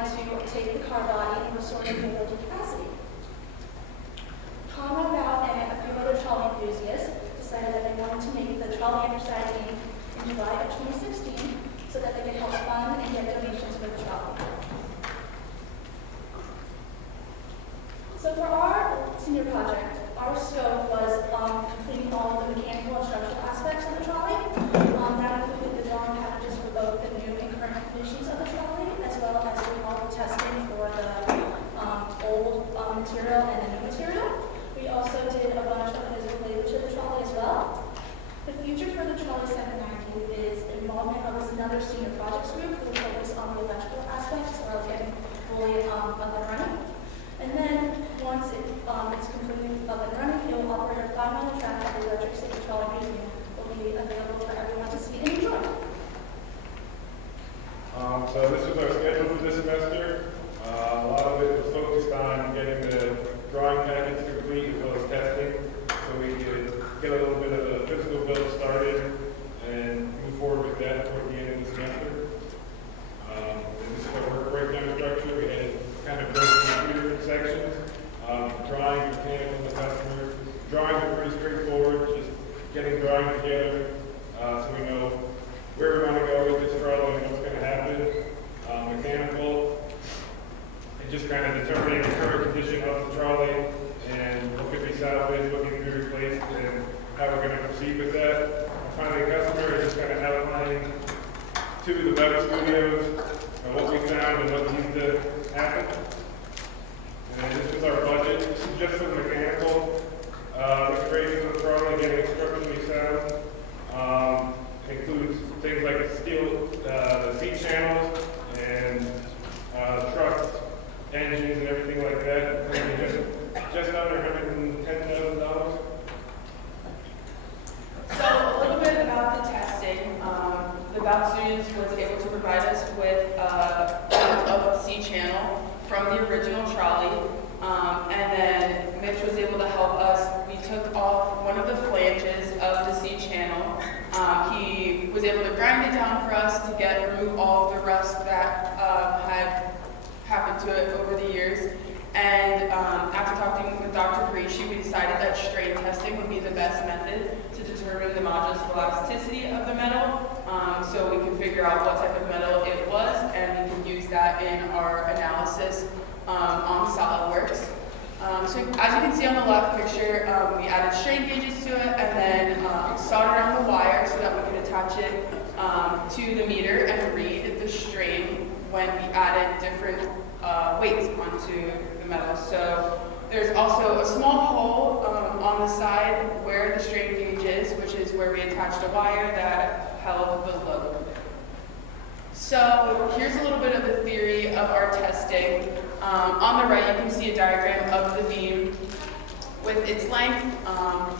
wanted to take the car body and restore the payload to capacity. Tom About and a few other trolley enthusiasts decided that they wanted to make the trolley exercise game in July of 2016 so that they could help fund and get donations for the trolley. So for our senior project, our scope was completing all of the mechanical and structural aspects of the trolley. That included the drawing packages for both the new and current conditions of the trolley, as well as doing all the testing for the old material and the new material. We also did a bunch of physical labor to the trolley as well. The future for the Trolley 790 is involvement of another senior projects group who will focus on the electrical aspects as well as getting fully up and running. And then once it's completely up and running, it will operate a 5-mile track at the Electric City Trolley Museum. Will be available for everyone to see and enjoy. So this was our schedule for this semester. A lot of it was focused on getting the drawing package complete as well as testing, so we could get a little bit of a physical build started and move forward with that toward the end of the semester. And this is our work breakdown structure. We had kind of broken into 3 different sections. Drawing, mechanical, and the customer. Drawings are pretty straightforward, just getting drawing together so we know where we want to go with this trolley and what's going to happen. Mechanical, and just kind of determining the current condition of the trolley and what could be salvaged, what can be replaced, and how we're going to proceed with that. And finally, the customer is just kind of outlining to the web studios what we found and what needs to happen. And this was our budget. This is just for the mechanical restoration of the trolley, getting it structurally sound. It includes things like the steel, the seat channels, and trucks, engines, and everything like that. Just under $110,000. So a little bit about the testing. The BOUT students was able to provide us with a seat channel from the original trolley, and then Mitch was able to help us. We took off one of the flanges of the seat channel. He was able to grind it down for us to remove all of the rust that had happened to it over the years. And after talking with Dr. Parisi, we decided that strain testing would be the best method to determine the modulus elasticity of the metal, so we could figure out what type of metal it was, and we could use that in our analysis on SolidWorks. So as you can see on the left picture, we added strain gauges to it and then soldered on the wire so that we could attach it to the meter and read the strain when we added different weights onto the metal. So there's also a small hole on the side where the strain gauge is, which is where we attached a wire that held the load. So here's a little bit of the theory of our testing. On the right, you can see a diagram of the beam with its length.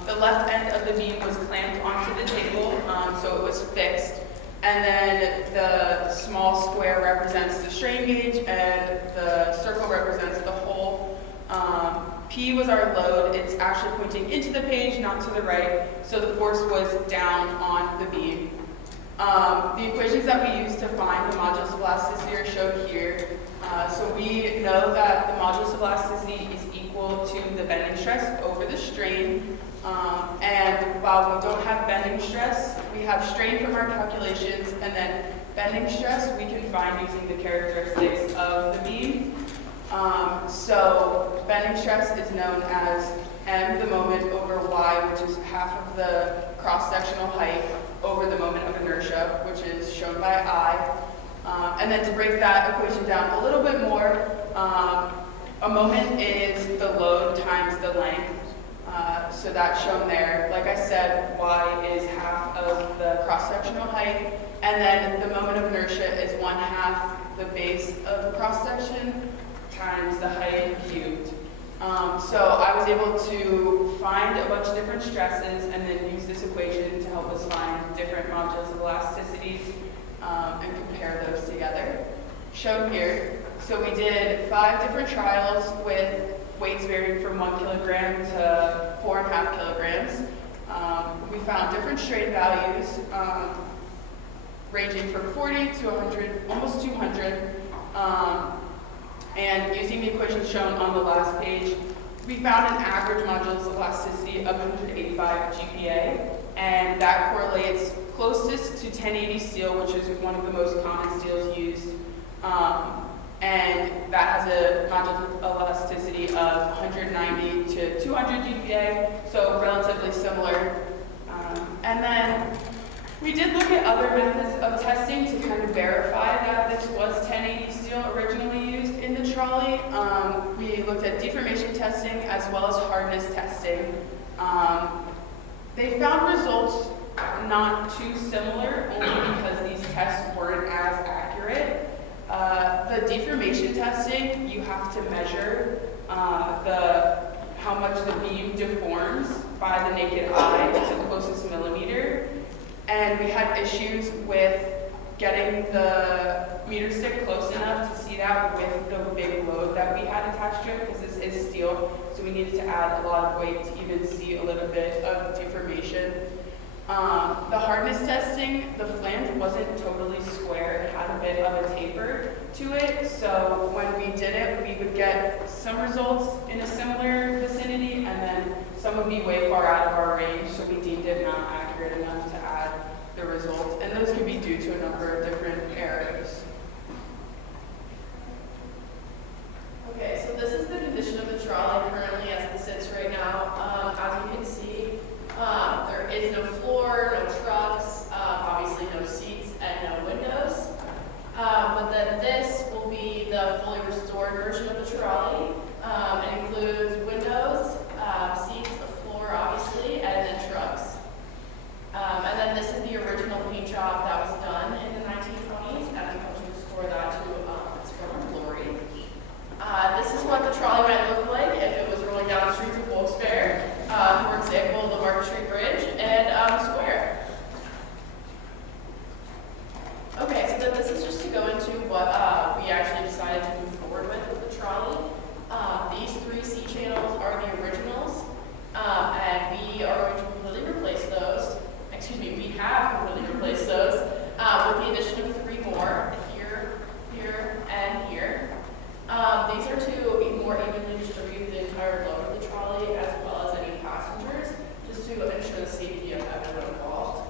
The left end of the beam was clamped onto the table, so it was fixed. And then the small square represents the strain gauge, and the circle represents the hole. P was our load. It's actually pointing into the page, not to the right, so the force was down on the beam. The equations that we used to find the modulus of elasticity are shown here. So we know that the modulus of elasticity is equal to the bending stress over the strain. And while we don't have bending stress, we have strain from our calculations, and then bending stress we can find using the characteristics of the beam. So bending stress is known as m, the moment over y, which is half of the cross-sectional height over the moment of inertia, which is shown by I. And then to break that equation down a little bit more, a moment is the load times the length. So that's shown there. Like I said, y is half of the cross-sectional height, and then the moment of inertia is 1/2 the base of the cross-section times the height cubed. So I was able to find a bunch of different stresses and then use this equation to help us find different modulus of elasticities and compare those together. Shown here. So we did 5 different trials with weights varying from 1 kilogram to 4.5 kilograms. We found different strain values ranging from 40 to 100, almost 200. And using the equation shown on the last page, we found an average modulus elasticity of 185 GPa, and that correlates closest to 1080 steel, which is one of the most common steels used. And that has a modulus elasticity of 190 to 200 GPa, so relatively similar. And then we did look at other methods of testing to kind of verify that this was 1080 steel originally used in the trolley. We looked at deformation testing as well as hardness testing. They found results not too similar, only because these tests weren't as accurate. The deformation testing, you have to measure how much the beam deforms by the naked eye to the closest millimeter. And we had issues with getting the meter stick close enough to see that with the big load that we had attached to it, because this is steel, so we needed to add a lot of weight to even see a little bit of deformation. The hardness testing, the flange wasn't totally square. It had a bit of a taper to it, so when we did it, we would get some results in a similar vicinity, and then some would be way far out of our range, so we deemed it not accurate enough to add the results, and those could be due to a number of different errors. Okay, so this is the condition of the trolley currently as it sits right now. As you can see, there is no floor, no trucks, obviously no seats, and no windows. But then this will be the fully restored version of the trolley. It includes windows, seats, a floor, obviously, and then trucks. And then this is the original paint job that was done in the 1920s, and I'm going to restore that to its former glory. This is what the trolley might look like if it was rolling down the streets of Wilkes-Barre, for example, the Market Street Bridge and Square. Okay, so then this is just to go into what we actually decided to move forward with the trolley. These three C channels are the originals, and we are going to completely replace those. Excuse me, we have completely replaced those with the addition of three more here, here, and here. These are to more evenly distribute the entire load of the trolley as well as any passengers, just to ensure the safety of everyone involved.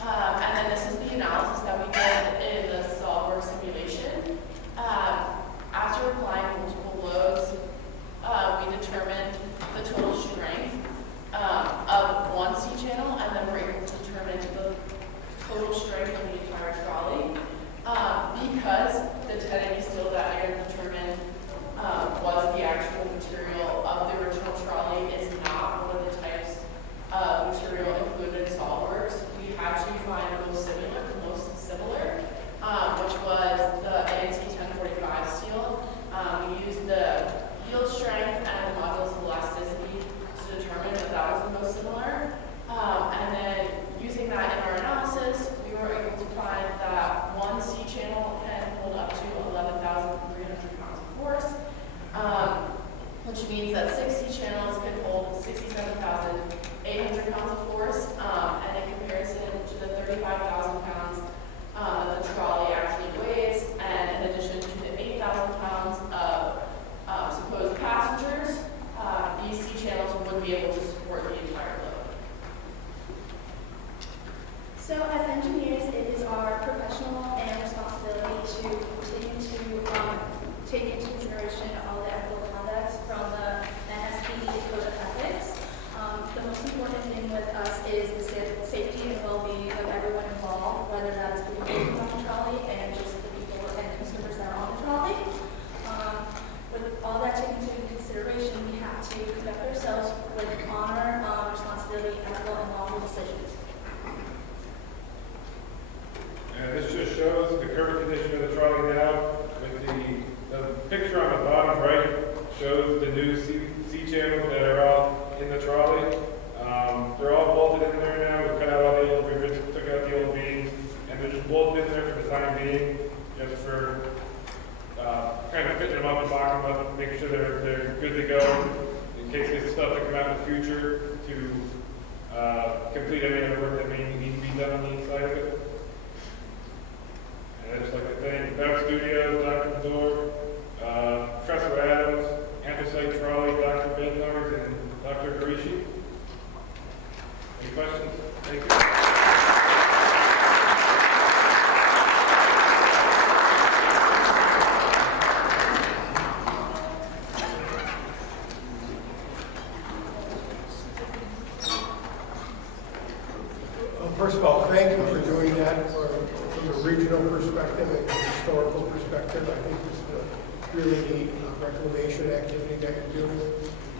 And then this is the analysis that we did in the SolidWorks simulation. After applying multiple loads, we determined the total strength of one C channel, and then we're able to determine the total strength of the entire trolley. Because the 1080 steel that Aaron determined was the actual material of the original trolley is not one of the types of material included in SolidWorks, we had to find the most similar, which was the ANC 1045 steel. We used the yield strength and the modulus elasticity to determine that that was the most similar. And then using that in our analysis, we were able to find that one C channel can hold up to 11,300 pounds of force, which means that 6 C channels can hold 67,800 pounds of force, and in comparison to the 35,000 pounds that the trolley actually weighs, and in addition to the 8,000 pounds of supposed passengers, these C channels would be able to support the entire load. So as engineers, it is our professional and responsibility to continue to take into consideration all the ethical conduct from the NSPE Code of Ethics. The most important thing with us is the safety and well-being of everyone involved, whether that's the people on the trolley and just the people and consumers that are on the trolley. With all that taken into consideration, we have to conduct ourselves with honor, responsibility, ethical, and lawful decisions. And this just shows the current condition of the trolley now. With the picture on the bottom right shows the new C channels that are all in the trolley. They're all bolted in there now. We cut out all the old, we took out the old beams, and they're just bolted in there for the time being, just for kind of fitting them up and locking them up, making sure they're good to go in case there's stuff that come out in the future to complete any of the work that may need to be done on the inside of it. And I just like to thank Bounce Studios, Dr. Door, perspective. I think this is a really neat reclamation activity that you're doing.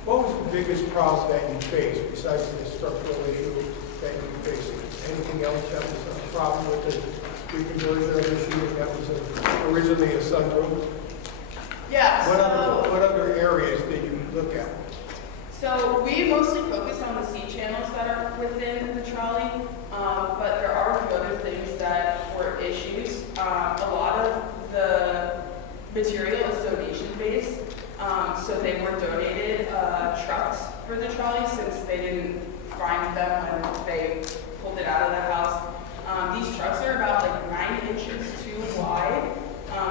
What was the biggest problem that you faced besides the structural issue that you were facing? Anything else that was a problem with the reconversion of issue that was originally a sunroom? Yeah, What other areas did you look at? so we mostly focus on the C channels that are within the trolley, but there are a few other things that were issues. A lot of the material is donation based, so they were donated trucks for the trolley since they didn't find them when they pulled it out of the house. These trucks are about like 9 inches too wide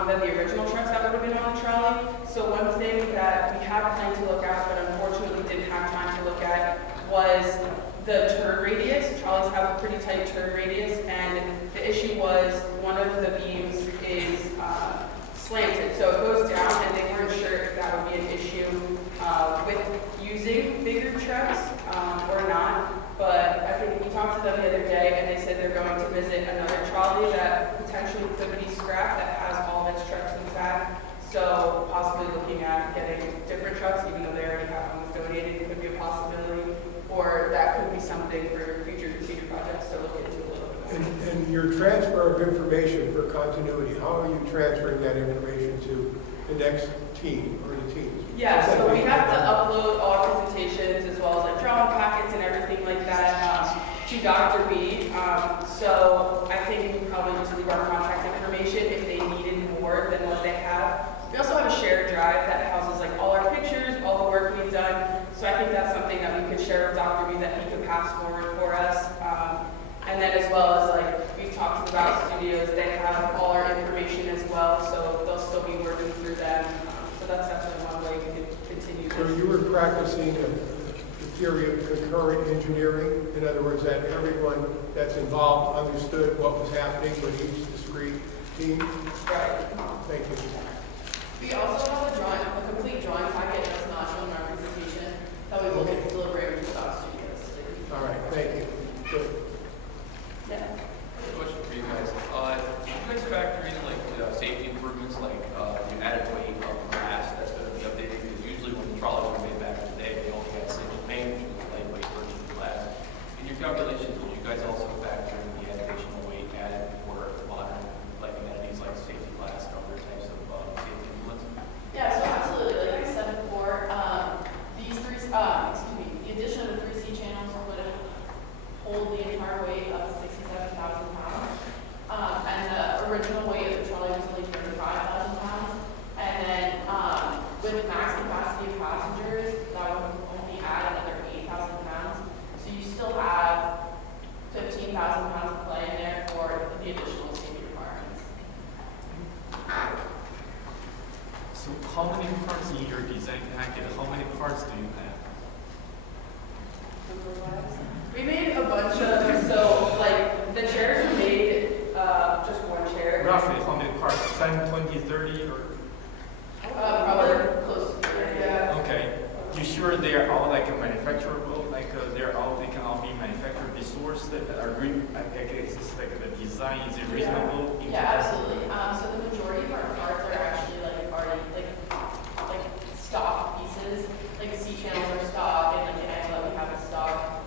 than the original trucks that would have been on the trolley. So one thing that we have planned to look at, but unfortunately didn't have time to look at, was the turn radius. Trolleys have a pretty tight turn radius, and the issue was one of the beams is slanted. So it goes down, and they weren't sure if that would be an issue with using bigger trucks or not. But I think we talked to them the other day, and they said they're going to visit another trolley that potentially could be scrapped that has all of its trucks intact. So possibly looking at getting different trucks, even though they already have ones donated, could be a possibility. Or that could be something for future projects to look into a little bit more. And your transfer of information for continuity, how are you transferring that information to the next team or the teams? Yeah, so we have to upload all our presentations as well as like drawing packets and everything like that to Dr. B. So I think we could probably just leave our contact information if they needed more than what they have. We also have a shared drive that houses like all our pictures, all the work we've done. So I think that's something that we could share with Dr. B that he could pass forward for us. And then as well as like we've talked about studios, they have all our information as well, so they'll still be working through them. So that's definitely one way we could continue So this. you were practicing the theory of concurrent engineering, in other words, that everyone that's involved understood what was happening with each discrete team? Right. Thank you. We also have a complete drawing packet that's not shown in our presentation that we will be delivering to Scott Studios. All right, thank you. Good. Yeah. Question for you guys. Did you guys factor in like safety improvements, like the added weight of glass that's going to be updated? Because usually when the trolleys were made back in the day, they only had single pane, which was a lightweight version of glass. In your calculations, did you guys also factor in the additional weight added for modern like amenities like safety glass and other types of safety implements? Yeah, so absolutely. Like I said before, the addition of the 3C channels would hold the entire weight of 67,000 pounds. And the original weight of the trolley was only 35,000 pounds. And then with max capacity of passengers, that would only add another 8,000 pounds. So you still have 15,000 pounds of play in there for the additional safety requirements. So how many parts in your design packet? How many parts do you have? We made a bunch of, so like the chairs were made just one chair. Roughly how many parts? 10, 20, 30 or? Probably close to 30. Yeah. Okay. You sure they are all like manufacturable? Like they can all be manufactured, be sourced that are green? I guess it's like the design, is it reasonable? Yeah, absolutely. So the majority of our parts are actually like already like stock pieces. Like the C channels are stock, and like the angle that we have is stock.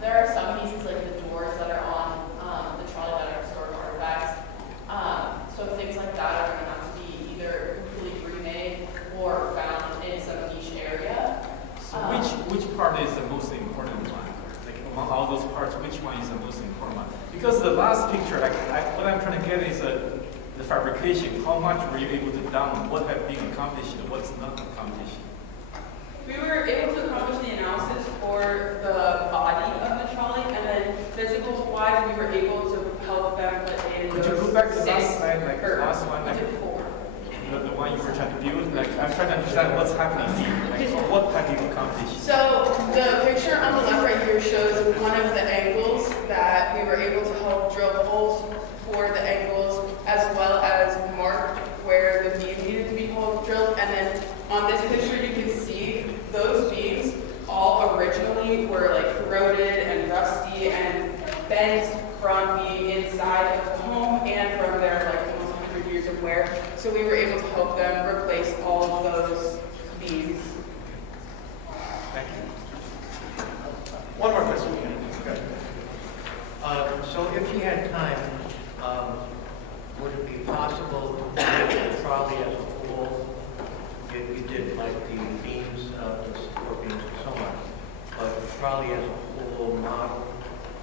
There are some pieces like the doors that are on the trolley that are historic artifacts. So things like that are going to have to be either completely remade or found in some niche area. So which part is the most important one? Like among all those parts, which one is the most important one? Because the last picture, what I'm trying to get is the fabrication. How much were you able to down? What have been accomplished? What's not accomplished? We were able to accomplish the analysis for the body of the trolley, and then physical-wise, we were able to help them put in Could you those go back to the six- last slide, like the or last one, we like did 4. the one you were trying to build? Like I'm trying to understand what's happening here. Like what have you accomplished? So the picture on the left right here shows one of the angles that we were able to help drill holes for the angles, as well as mark where the beam needed to be drilled. And then on this picture, you can see those beams all originally were like corroded and rusty and bent from being inside of the home and from their like almost 100 years of wear. So we were able to help them replace all of those beams. Thank you. One more question. So if you had time, would it be possible to make the trolley as a whole? You did like the beams, the support beams and so on, but the trolley as a whole model,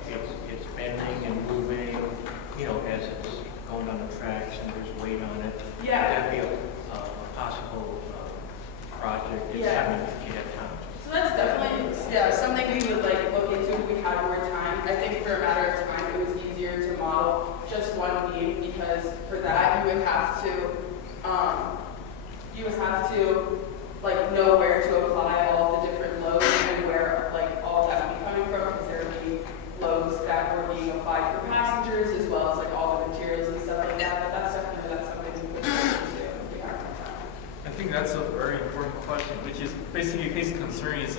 it's bending and moving, you know, as it's going on the tracks and there's weight on it. Yeah. That'd be a possible project if, Yeah. I mean, if you had time. So that's definitely, yeah, something we would like look into if we had more time. I think for a matter of time, it was easier to model just one beam because for that you would have to like know where to apply all the different loads and where like all that would be coming from because there would be loads that were being applied for passengers as well as like all the materials and stuff like that. But that's something we would look into if we had more time. I think that's a very important question, which is basically his concern is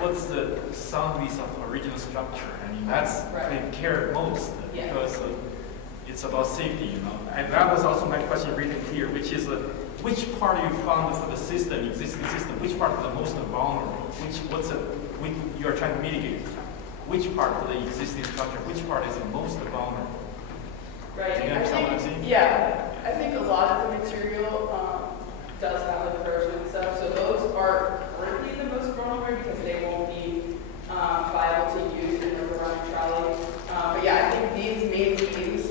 what's the soundness of the original structure? I mean, that's Right. they care most Yeah. because it's about safety, you know. And that was also my question really clear, which is which part you found for the system, existing system, which part is the most vulnerable? You are trying to mitigate? Which part for the existing structure, which part is the most vulnerable? Right. Do you understand what I'm saying? Yeah, I think a lot of the material does have like corrosion and stuff, so those are currently the most vulnerable because they won't be viable to use in a running trolley. But yeah, I think these main beams,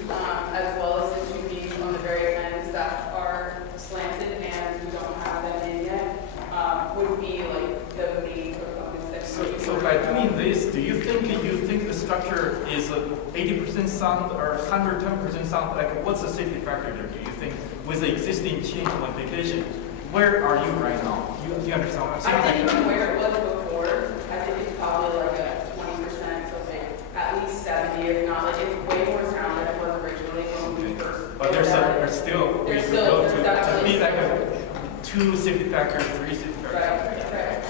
as well as the two beams on the very ends that are slanted and we don't have them in yet, would be like the main components that So by doing this, do you think the structure is 80% sound or 110% sound? Like, what's the safety factor there? Do you think with the existing change modification, where are you right now? You understand what I'm saying? I think from where it was before, I think it's probably like a 20% to like at least 70, if not like it's way more sound than it was originally when we first. But there's still we There's could go still- to there's be like definitely a 2 safety factor, 3 safety factor. Right, right.